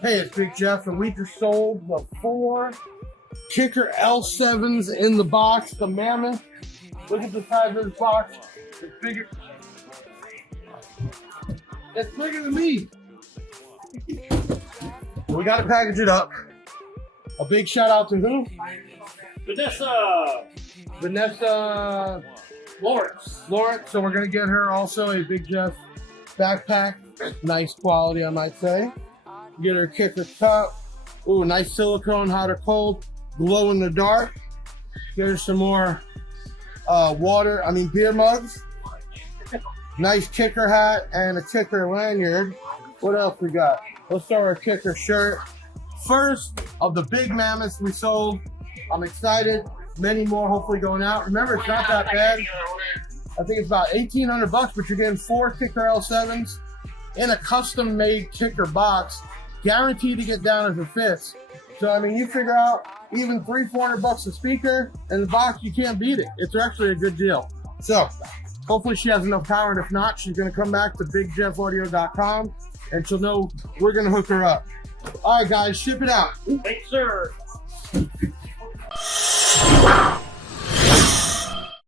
Hey, it's Big Jeff, and we just sold the 4 Kicker L7s in the box, the Mammoth. Look at the size of this box. It's bigger. It's bigger than me. We got to package it up. A big shout out to who? Vanessa Lawrence. So we're going to get her also a Big Jeff backpack. Nice quality, I might say. Get her Kicker cup. Ooh, nice silicone, hot or cold. Glow in the dark. Get her some more beer mugs. Nice Kicker hat and a Kicker lanyard. What else we got? Let's start our Kicker shirt. First of the big mammoths we sold. I'm excited. Many more hopefully going out. Remember, it's not that bad. I think it's about $1,800, but you're getting 4 Kicker L7s in a custom-made Kicker box, guaranteed to get down if it fits. So I mean, you figure out even $300-400 a speaker in the box, you can't beat it. It's actually a good deal. So hopefully she has enough power, and if not, she's gonna come back to bigjeffaudio.com and she'll know we're gonna hook her up. All right, guys, ship it out. Thanks, sir.